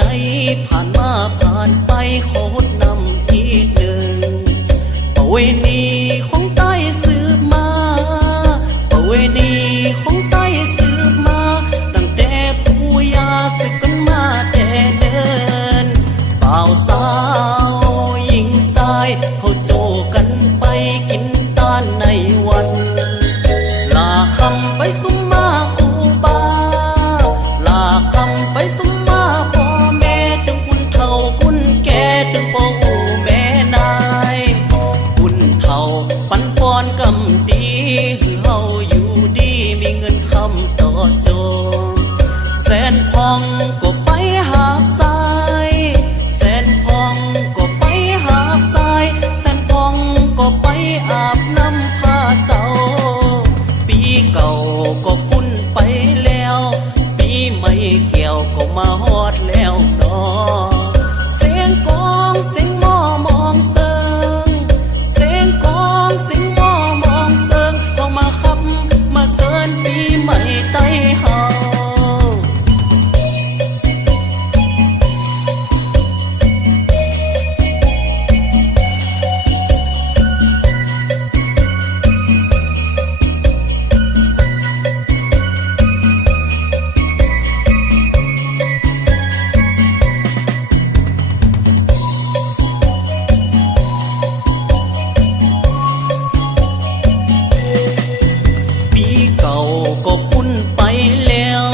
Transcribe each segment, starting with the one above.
ไหนผ่านมาผ่านไปขอนำอีกหนึ่งประเวณีของใต้สืบมาประเวณีของใต้สืบมาตั้งแต่ปู่ย่าสืบกันมาแต่เดินบ่าวสาวหญิงชายเขาโจกันไปกินตานในวันลาคำไปสุมมาคูบาลาคำไปสุมมาพ่อแม่ถึงคุณเฒ่าคุณแก่ถึงพ่ออูแม่นายคุณเฒ่าปันปอนกำดีคือเฮาอยู่ดีมีเงินคำต่อโจแสนพองก็ไปหาบทรายแสนพองก็ไปหาบทรายแสนพองก็ไปอาบน้ำผ้าเจ้าปีเก่าก็ปุ่นไปแล้วปีใหม่เกี่ยวก็มาฮอดแล้วเนาะเสียงกองเสียงหม้อมองเซิงเสียงกองเสียงหม้อมองเซิงต้องมาขับมาเซินปีใหม่ใต้เฮาปีเก่าก็ปุ่นไปแล้ว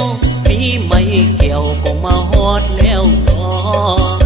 ปีใหม่เกี่ยวก็มาฮอดแล้วเนาะ